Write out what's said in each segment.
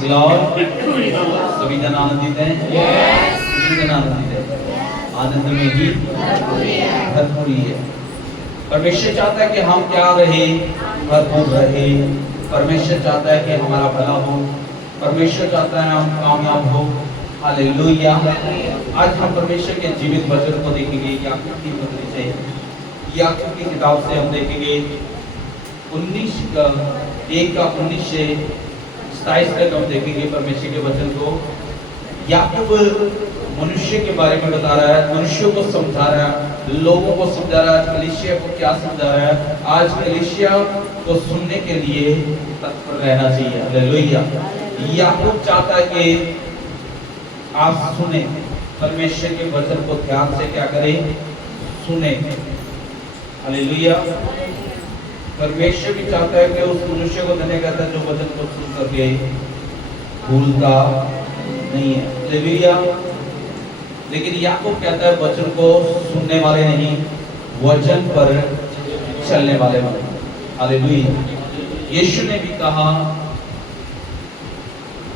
Praise Lord. सभी जन आनंदित हैं? सभी जन आनंदित हैं? आनंद में ही भरपूरी है। परमेश्वर चाहता है कि हम क्या रहे, भरपूर रहे। परमेश्वर चाहता है कि हमारा भला हो। परमेश्वर चाहता है हम कामयाब हो। हालेलुया। आज हम परमेश्वर के जीवित वचन को देखेंगे। याकूब की पत्री से, याकूब की किताब से हम देखेंगे 1:19 से 27 तक हम देखेंगे परमेश्वर के वचन को। याकूब मनुष्य के बारे में बता रहा है, मनुष्यों को समझा रहा है, लोगों को समझा रहा है। कलीसिया को क्या समझा रहा है? आज कलीसिया को सुनने के लिए तत्पर रहना चाहिए। हालेलुया। याकूब चाहता है कि आप सुने, परमेश्वर के वचन को ध्यान से क्या करें? सुने। हालेलुया। परमेश्वर भी चाहता है कि उस मनुष्य को धन्य कहता है जो वचन को सुन करके भूलता नहीं है। हालेलुया। लेकिन याकूब कहता है वचन को सुनने वाले नहीं, वचन पर चलने वाले बने। हालेलुया। यीशु ने भी कहा,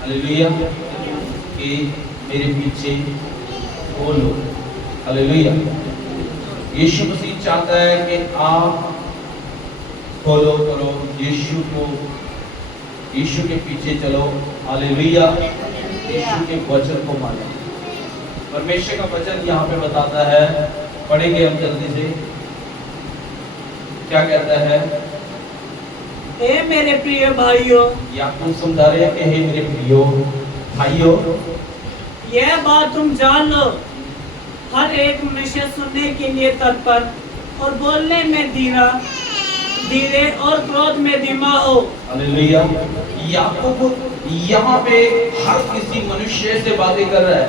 हालेलुया, कि मेरे पीछे बोलो। हालेलुया। यीशु मसीह चाहता है कि आप फॉलो करो यीशु को, यीशु के पीछे चलो। हालेलुया। यीशु के वचन को मानो। परमेश्वर का वचन यहाँ पे बताता है, पढ़ेंगे हम जल्दी से। क्या कहता है? हे मेरे प्रिय भाइयों, याकूब समझा रहे हैं कि हे मेरे प्रियो भाइयों, यह बात तुम जान लो, हर एक मनुष्य सुनने के लिए तत्पर और बोलने में धीरे और क्रोध में धीमा हो। हालेलुया। याकूब यहाँ पे हर किसी मनुष्य से बातें कर रहा है,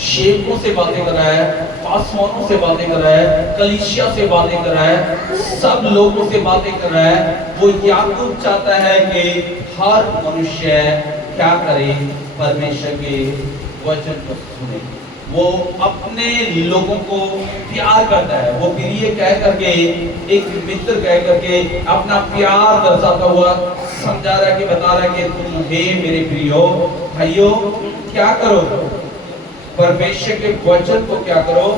शेखों से बातें कर रहा है, पासवानों से बातें कर रहा है, कलीसिया से बातें कर रहा है, सब लोगों से बातें कर रहा है। वो याकूब चाहता है कि हर मनुष्य क्या करे? परमेश्वर के वचन को सुने। वो अपने लोगों को प्यार करता है। वो प्रिय कह करके, एक मित्र कह करके अपना प्यार दर्शाता हुआ समझा रहा है, कि बता रहा है कि तुम हे मेरे प्रियो भाइयों क्या करो? परमेश्वर के वचन को क्या करो?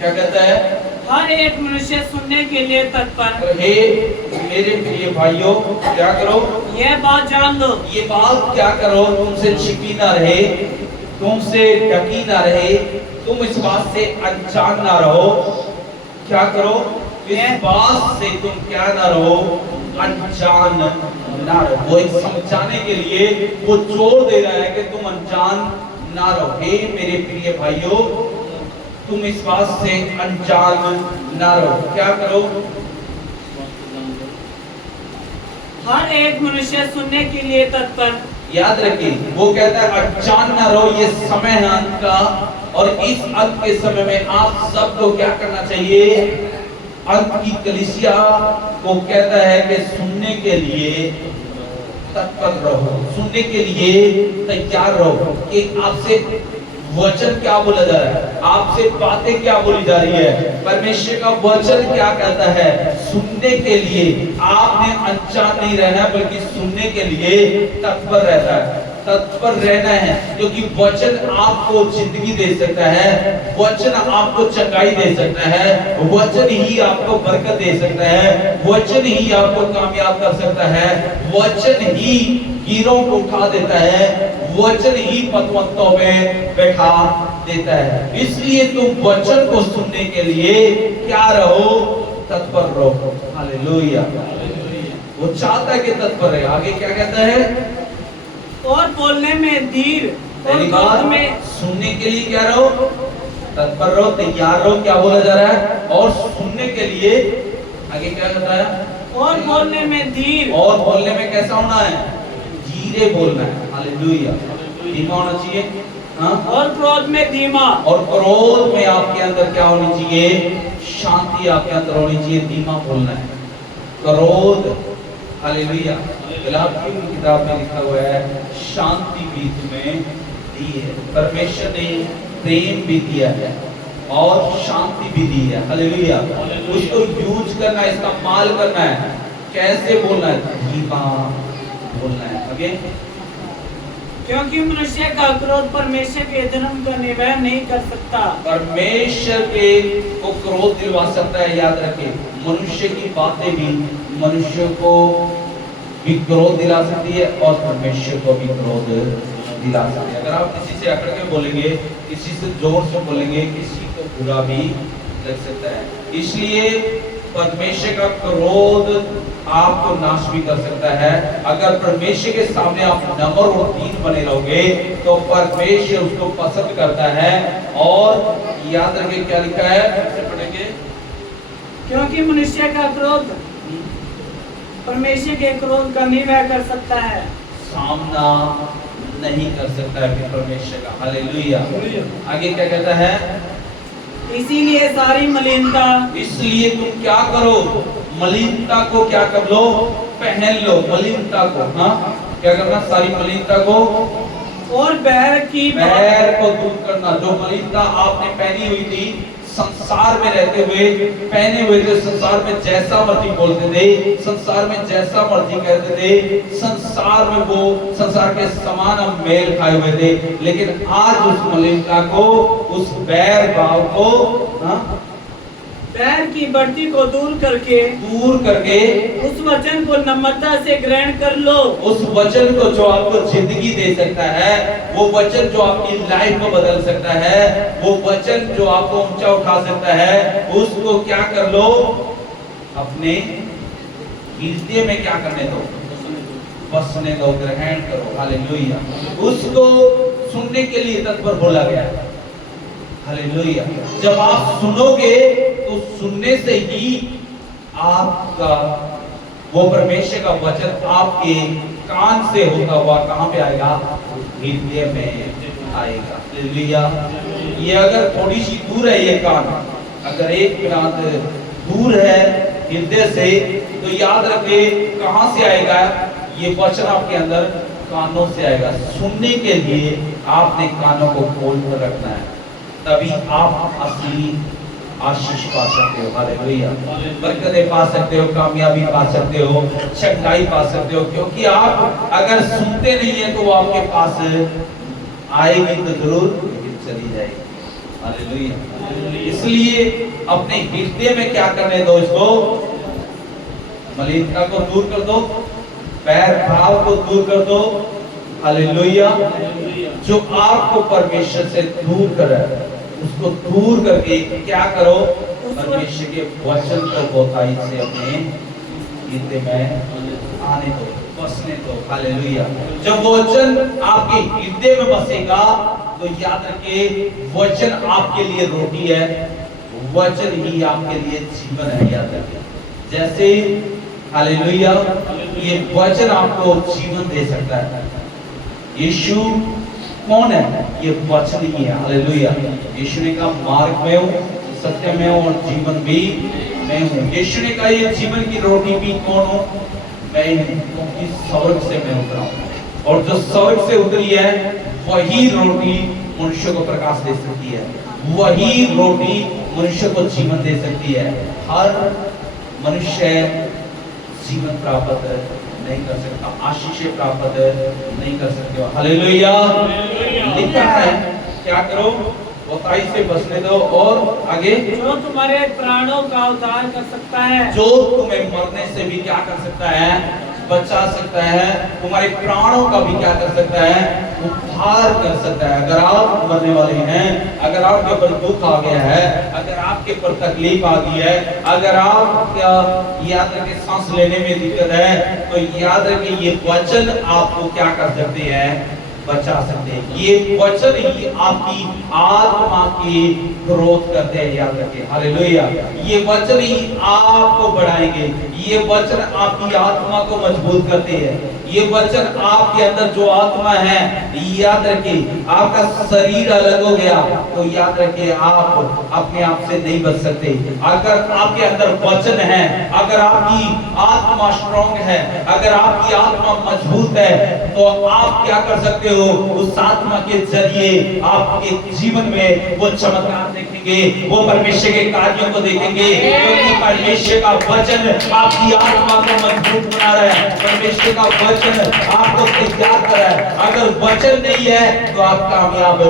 क्या कहता है? हर एक मनुष्य सुनने के लिए तत्पर। हे मेरे प्रिय भाइयों क्या करो? यह बात जान लो। ये बात क्या करो? तुमसे छिपी ना रहे, तुमसे ढकी ना रहे, तुम इस बात से अनजान ना रहो। क्या करो? इस बात से तुम क्या ना रहो? अनजान ना रहो। वो एक समझाने के लिए वो जोर दे रहा है कि तुम अनजान ना रहो। हे मेरे प्रिय भाइयों, तुम इस बात से अनजान ना रहो। क्या करो? हर एक मनुष्य सुनने के लिए तत्पर। याद रखिए, वो कहता है अनजान ना रहो। ये समय है अंत का, और इस अंत के समय में आप सबको क्या करना चाहिए? अंत की कलीसिया को कहता है कि सुनने के लिए तत्पर रहो, सुनने के लिए तैयार रहो। कि आपसे वचन क्या बोला जा रहा है, आपसे बातें क्या बोली जा रही है, परमेश्वर का वचन क्या कहता है। सुनने के लिए आपने अनजान नहीं रहना, बल्कि सुनने के लिए तत्पर रहना है, तत्पर रहना है। क्योंकि वचन आपको जिंदगी दे सकता है, वचन आपको चंगाई दे सकता है, वचन ही आपको बरकत दे सकता है, वचन ही आपको कामयाब कर सकता है, वचन ही गिरों को उठा देता है, वचन ही पदवंतों में बैठा देता है। इसलिए तुम वचन को सुनने के लिए क्या रहो? तत्पर रहो। हालेलुया। वो चाहता है कि तत्पर रहे। आगे क्या कहता है? और बोलने में धीर और क्रोध में। सुनने के लिए क्या रहो? तत्पर रहो, तैयार रहो। क्या बोला जा रहा है? और सुनने के लिए आगे क्या बताया? और बोलने में धीर। और बोलने में कैसा होना है? धीरे बोलना है। हालेलुया। धीमा होना चाहिए। हाँ? और क्रोध में धीमा। और क्रोध में आपके अंदर क्या होनी चाहिए? शांति आपके अंदर होनी चाहिए। धीमा बोलना है। क्रोध, हालेलुया, गलातियों की किताब में लिखा हुआ है शांति भी तुम्हें दी है। परमेश्वर ने प्रेम भी दिया है और शांति भी दी है। हालेलुया। उसको यूज करना है, इस्तेमाल करना है। कैसे बोलना है? धीमा बोलना है। आगे क्योंकि मनुष्य का क्रोध परमेश्वर के धर्म का निर्वहन नहीं कर सकता। परमेश्वर के को क्रोध दिलवा सकता है, याद रखें। मनुष्य की बातें भी मनुष्य को भी क्रोध दिला सकती है और परमेश्वर को भी क्रोध दिला सकती है। अगर आप किसी से अकड़ के बोलेंगे, किसी से जोर से बोलेंगे, किसी को बुरा भी लग सकता है। इसलिए परमेश्वर का क्रोध आपको नाश भी कर सकता है। अगर परमेश्वर के सामने आप नम्र और दीन बने रहोगे तो परमेश्वर उसको पसंद करता है। और याद रखिए क्या लिखा है, फिर से पढ़ेंगे। क्योंकि मनुष्य का क्रोध परमेश्वर के क्रोध का निर्वहन कर सकता है, सामना नहीं कर सकता है परमेश्वर का। हालेलुया। आगे क्या कहता है, इसीलिए सारी मलिनता, इसलिए तुम क्या करो, मलिनता को क्या कर लो, पहन लो। मलिनता को, हाँ क्या करना, सारी मलिनता को और बैर को दूर करना। जो मलिनता आपने पहनी हुई थी, संसार में रहते हुए पहने हुए थे, संसार में जैसा मर्जी बोलते थे, संसार में जैसा मर्जी कहते थे, संसार में वो संसार के समान हम मेल खाए हुए थे। लेकिन आज उस मलिनता को, उस बैर भाव को, बैर की बढ़ती को दूर करके उस वचन को नम्रता से ग्रहण कर लो। उस वचन को जो आपको जिंदगी दे सकता है, वो वचन जो आपकी लाइफ को बदल सकता है, वो वचन जो आपको ऊंचा उठा सकता है, उसको क्या कर लो, अपने हृदय में क्या करने दो, बसने दो, ग्रहण करो। हालेलुया। उसको सुनने के लिए तत्पर बोला गया है। हालेलुया। जब आप सुनोगे तो सुनने से ही आपका वो परमेश्वर का वचन आपके कान से होता हुआ कहां पे आएगा, हृदय में आएगा। हालेलुया। ये अगर थोड़ी सी दूर है ये कान, अगर एक मिनट दूर है हृदय से, तो याद रखे कहां से आएगा ये वचन, आपके अंदर कानों से आएगा। सुनने के लिए आपने कानों को खोल कर रखना है, तभी आप असली आशीष पा सकते हो। हालेलुया। बरकतें पा सकते हो, कामयाबी पा सकते हो, चंगाई पा सकते हो। क्योंकि आप अगर सुनते नहीं है तो वो आपके पास आएगी तो जरूर, लेकिन चली जाएगी। हालेलुया। इसलिए अपने हृदय में क्या करने दो, इसको मलिनता को दूर कर दो, बैर भाव को दूर कर दो। हालेलुया। जो आपको परमेश्वर से दूर करे उसको दूर करके क्या करो, परमेश्वर के वचन को गहराई से अपने हृदय में आने दो, बसने दो। हालेलुया। जब वचन आपके हृदय में बसेगा तो याद रखिए वचन आपके लिए रोटी है, वचन ही आपके लिए जीवन है। याद रखिए जैसे, हालेलुया, ये वचन आपको जीवन दे सकता है। यीशु कौन है, ये वचन ही है। हालेलुया। यीशु ने कहा मार्ग में हूँ, सत्य में हूँ और जीवन भी मैं हूँ। यीशु ने कहा ये जीवन की रोटी भी कौन हूँ, मैं ही हूँ, क्योंकि स्वर्ग से मैं उतरा हूँ। और जो स्वर्ग से उतरी है वही रोटी मनुष्य को प्रकाश दे सकती है, वही रोटी मनुष्य को जीवन दे सकती है। हर मनुष्य जीवन प्राप्त नहीं कर सकता, आशीष प्राप्त नहीं कर सकते। हालेलुया। लिखा है क्या करो, बुराई से बचने दो। और आगे, जो तुम्हारे प्राणों का उद्धार कर सकता है, जो तुम्हें मरने से भी क्या कर सकता है, बचा सकता है। तुम्हारे प्राणों का भी क्या कर सकता है, उद्धार कर सकता है। अगर आप मरने वाले हैं, अगर आपके ऊपर दुख आ गया है, अगर आपके ऊपर तकलीफ आ गई है, अगर आप क्या याद रखें सांस लेने में दिक्कत है, तो याद रखें ये वचन आपको क्या कर सकते हैं, बचा सकते हैं। ये वचन ही आपकी आत्मा की ग्रोथ करते हैं। याद रखें। हालेलुया। ये वचन ही आपको बढ़ाएंगे, ये वचन आपकी आत्मा को मजबूत करते हैं। ये वचन आपके अंदर जो आत्मा है, याद रखिए आपका शरीर अलग हो गया तो याद रखिए आप अपने आप से नहीं बच सकते। अगर आपके अंदर वचन है, अगर आपकी आत्मा स्ट्रांग है, अगर आपकी आत्मा मजबूत है, तो आप क्या कर सकते हो, उस आत्मा के जरिए आपके जीवन में वो चमत्कार देखेंगे, वो परमेश्वर के कार्यों को देखेंगे, क्योंकि परमेश्वर का वचन आपकी आत्मा को मजबूत बना रहा है। परमेश्वर का वचन वचन आपको तैयार करा है। अगर वचन नहीं है तो आप कामयाब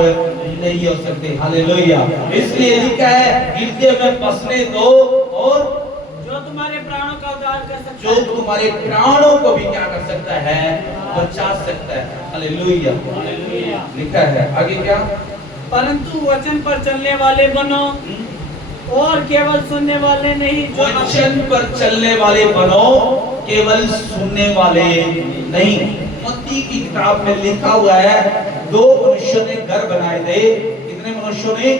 नहीं हो सकते। हालेलुया। इसलिए लिखा है हृदय में बसने दो और जो तुम्हारे प्राणों का उद्धार कर सकता जो है। तुम्हारे प्राणों को भी क्या कर सकता है, बचा सकता है। हालेलुया। लिखा है आगे क्या, परंतु वचन पर चलने वाले बनो और केवल सुनने वाले नहीं, जो वचन पर चलने वाले बनो, केवल सुनने वाले नहीं। मत्ती की किताब में लिखा हुआ है दो मनुष्यों ने घर बनाए थे। कितने मनुष्यों ने?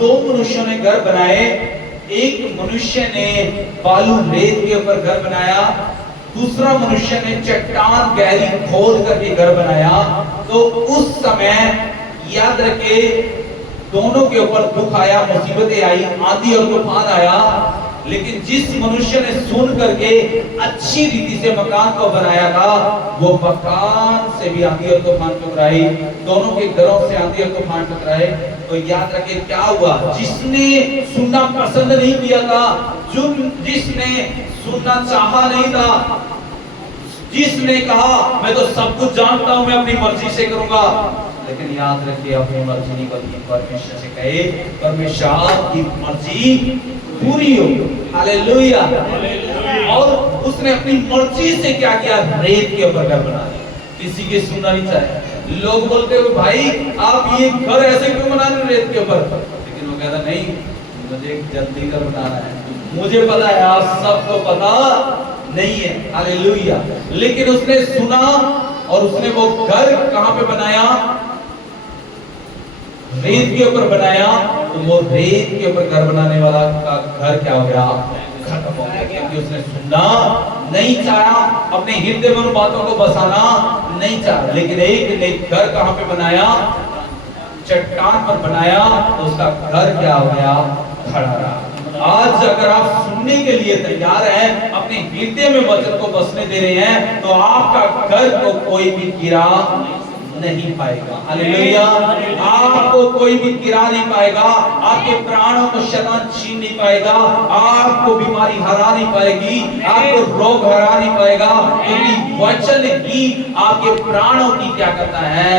दो मनुष्यों ने घर बनाए। एक मनुष्य ने बालू रेत के ऊपर घर बनाया, दूसरा मनुष्य ने चट्टान गहरी खोद करके घर बनाया। तो उस समय याद रखे दोनों के ऊपर दुख आया, मुसीबतें आई, आंधी और तूफान आया। लेकिन जिस मनुष्य ने सुन करके अच्छी रीति से मकान को बनाया था, वो मकान से भी आंधी और तूफान टकराई, दोनों के घरों से आंधी और तूफान टकराए। तो याद रखे क्या हुआ, जिसने सुनना पसंद नहीं किया था, जिसने सुनना चाहा नहीं था, जिसने कहा मैं तो सब कुछ जानता हूं, मैं अपनी मर्जी से करूंगा, लेकिन याद रखिए अपनी मर्जी नहीं बल्कि परमेश्वर से कहे परमेश्वर आपकी मर्जी पूरी हो। हालेलुया। और उसने अपनी मर्जी से क्या किया, रेत के ऊपर घर बना दिया। किसी की सुनना नहीं चाहे। लोग बोलते हो भाई आप ये घर ऐसे क्यों बना रहे रेत के ऊपर, लेकिन वो कहता नहीं मुझे जल्दी घर बनाना है, मुझे पता है आप सबको पता नहीं है। हालेलुया। लेकिन उसने सुना और उसने वो घर कहां पे बनाया, रेत के ऊपर बनाया। तो वो रेत के ऊपर घर बनाने वाला का घर क्या हो गया, खत्म हो गया, क्योंकि उसने सुनना नहीं चाहा, अपने हृदय में उन बातों को बसाना नहीं चाहा। लेकिन एक ने घर कहां पे बनाया, चट्टान पर बनाया, तो उसका घर क्या हो गया, खड़ा रहा। आज अगर आप सुनने के लिए तैयार हैं, अपने हृदय में वचन को बसने दे रहे हैं, तो आपका घर को कोई भी गिरा नहीं पाएगा। हालेलुया। आपको कोई भी गिरा नहीं पाएगा, आपके प्राणों को शैतान छीन नहीं पाएगा, आपको बीमारी हरा नहीं पाएगी, आपको रोग हरा नहीं पाएगा, क्योंकि वचन ही आपके प्राणों की क्या करता है,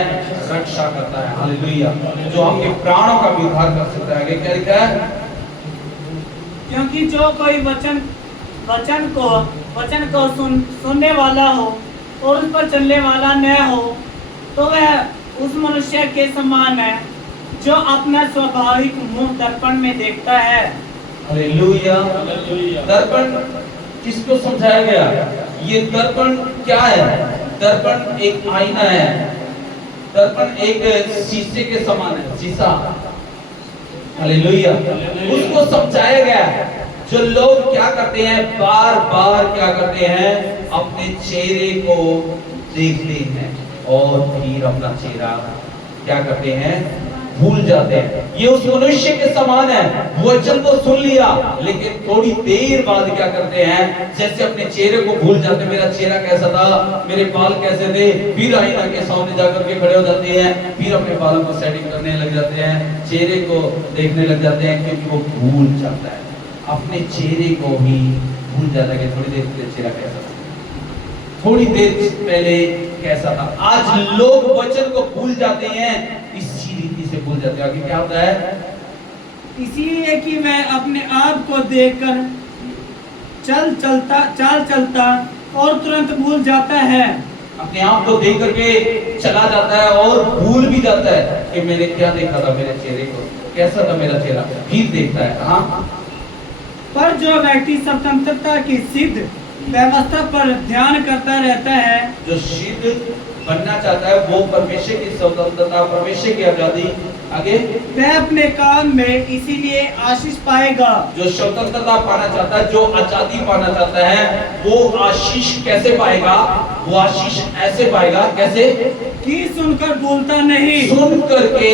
रक्षा करता है। हालेलुया। जो आपके प्राणों का भी उद्धार कर सकता है। आगे क्या लिखा है, क्योंकि जो कोई वचन को सुनने वाला हो और उस पर चलने वाला न हो, तो वह उस मनुष्य के समान है जो अपना स्वाभाविक मुंह दर्पण में देखता है। हालेलुया। दर्पण किसको समझाया गया, ये दर्पण क्या है, दर्पण एक आईना है, दर्पण एक शीशे के समान है, शीशा। हालेलुया। उसको समझाया गया। जो लोग क्या करते हैं, बार बार क्या करते हैं, अपने चेहरे को देखते हैं और फिर अपना चेहरा क्या करते हैं, भूल जाते हैं। ये उस मनुष्य के समान है, वचन को सुन लिया लेकिन थोड़ी देर बाद क्या करते हैं, जैसे अपने चेहरे को भूल जाते, मेरा चेहरा कैसा था, मेरे बाल कैसे थे, फिर आईना के सामने जाकर के खड़े हो जाते हैं, फिर अपने बालों को सेटिंग करने लग जाते हैं, चेहरे को देखने लग जाते हैं, क्योंकि वो भूल जाता है, अपने चेहरे को भी भूल जाता है कि थोड़ी देर पहले चेहरा कैसा था, थोड़ी देर पहले कैसा था। आज लोग वचन को भूल जाते हैं, इसी रीति से भूल जाते हैं। आगे क्या होता है, इसीलिए कि मैं अपने आप को देखकर चाल चलता और तुरंत भूल जाता है। अपने आप को देख करके चला जाता है और भूल भी जाता है कि मैंने क्या देखा था, मेरे चेहरे को कैसा था, मेरा चेहरा फिर देखता है। हाँ, पर जो व्यक्ति स्वतंत्रता की सिद्ध व्यवस्था पर ध्यान करता रहता है, जो सिद्ध बनना चाहता है, वो परमेश्वर की स्वतंत्रता, परमेश्वर की आजादी, आगे वह अपने काम में इसीलिए आशीष पाएगा। जो स्वतंत्रता पाना चाहता है, जो आजादी पाना चाहता है, वो आशीष कैसे पाएगा, वो आशीष ऐसे पाएगा, कैसे कि सुनकर भूलता नहीं, सुन करके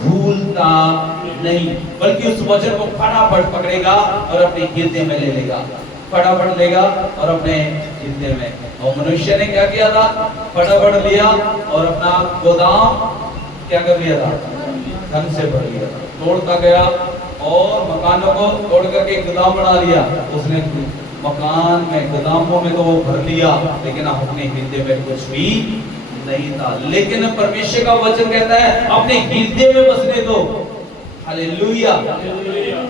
भूलता नहीं, बल्कि उस वचन को फटाफट पकड़ेगा और अपने हृदय में ले लेगा, फटाफट लेगा और अपने हृदय में। और मनुष्य ने क्या किया था, फटाफट लिया और अपना गोदाम क्या कर लिया था, धन से भर लिया था, तोड़ता गया और मकानों को तोड़ करके गोदाम बना लिया। उसने मकान में, गोदामों में तो वो भर लिया, लेकिन अपने हृदय में कुछ भी नहीं था। लेकिन परमेश्वर का वचन कहता है अपने हृदय में बसने दो। हालेलुया।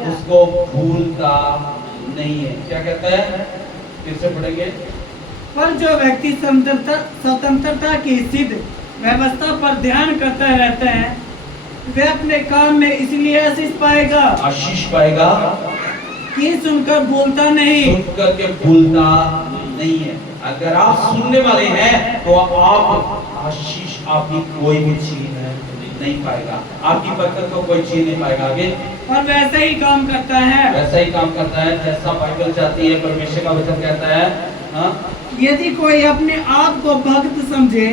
उसको भूलता नहीं है। क्या कहता है, फिर से पढ़ेंगे। पर जो व्यक्ति स्वतंत्रता की सिद्ध व्यवस्था पर ध्यान करता रहता है, वे अपने काम में इसलिए आशीष पाएगा, आशीष पाएगा कि सुनकर भूलता नहीं। सुनकर के भूलता नहीं है। अगर आप सुनने वाले हैं तो आप आशीष, आपकी कोई भी चीज नहीं पाएगा, आपकी बरकत को कोई छीन नहीं पाएगा। आगे, और वैसे ही काम करता है, वैसा ही काम करता है जैसा बाइबल चाहती है। परमेश्वर का वचन कहता है, हाँ, यदि कोई अपने आप को भक्त समझे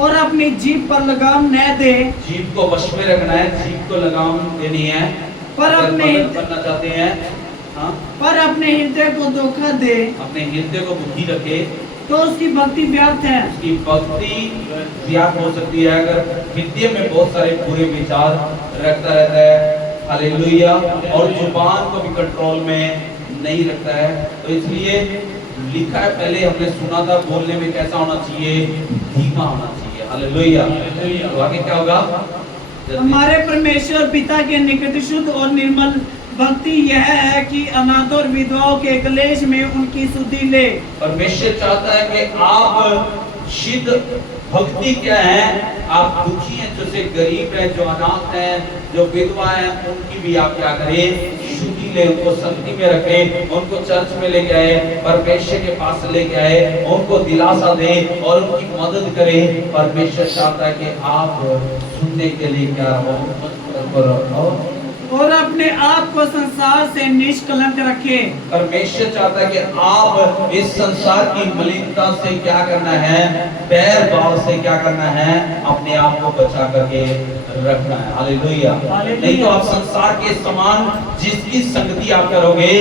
और अपनी जीभ पर लगाम न दे, जीभ को वश में रखना है, जीभ को लगाम देनी है। पर अगर अपने भक्त बनना चाहते हैं, हाँ, पर अपने हृदय को धोखा दे, अपने हृदय को बुद्धि रखे, तो उसकी भक्ति व्यर्थ है। उसकी भक्ति व्याप्त हो सकती है। अगर हृदय में बहुत सारे बुरे विचार रखता रहता है, हालेलुया, और जुबान को भी कंट्रोल में नहीं रखता है, तो इसलिए लिखा है, पहले हमने सुना था, बोलने में कैसा होना चाहिए, धीमा होना चाहिए। हालेलुया। तो आगे क्या होगा, हमारे परमेश्वर पिता के निकट शुद्ध और निर्मल भक्ति यह है कि अनाथ और विधवाओं के क्लेश में उनकी सुधि ले। परमेश्वर चाहता है कि आप शुद्ध भक्ति क्या है, आप दुखी हैं, जो से गरीब है, जो अनाथ है, जो विधवा है, उनकी भी आप क्या करें, शुद्धि ले, उनको संगति में रखें, उनको चर्च में लेके आए, परमेश्वर के पास लेके आए, उनको दिलासा दे और उनकी मदद करें। परमेश्वर चाहता है कि आप सुनने के लिए क्या हो, और अपने आप को संसार से निष्कलंक रखें। परमेश्वर चाहता है कि आप इस संसार की मलिनता से क्या करना है, बैर भाव से क्या करना है, अपने आप को बचा करके रखना है। हालेलुया। नहीं तो आप संसार के समान जिसकी संगति आप करोगे,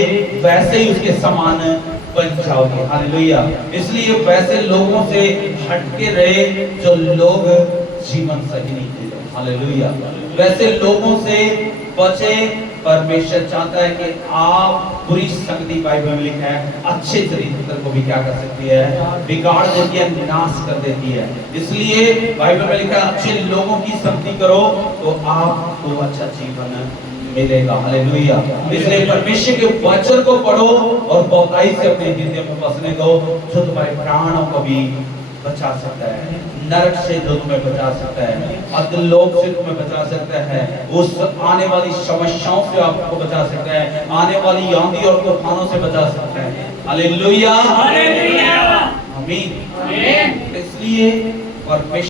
वैसे ही उसके समान बन जाओगे। हालेलुया। इसलिए वैसे लोगों से हटके रहे जो लोग जीवन सही नहीं जी रहे। हालेलुया। वैसे लोगों से बचे। परमेश्वर चाहता है कि आप बुरी संगति, बाइबल में लिखा है, अच्छे चरित्र को भी क्या कर सकती है, बिगाड़ देती है, नाश कर देती है। इसलिए बाइबल में लिखा है, अच्छे लोगों की संगति करो तो आपको अच्छा जीवन मिलेगा। हालेलुया। इसलिए परमेश्वर के वचन को पढ़ो और बहुताई से अपने हृदय में बसने दो, जो तुम्हारे प्राणों को भी बचा सकता है, नरक से जो तुम्हें बचा सकता है, अधोलोक से तुम्हें बचा सकता है, उस आने वाली समस्याओं से आपको बचा सकता है, आने वाली आंधी और तूफानों से बचा सकता है। हालेलुया। हालेलुया। आमीन। इसलिए परमेश्वर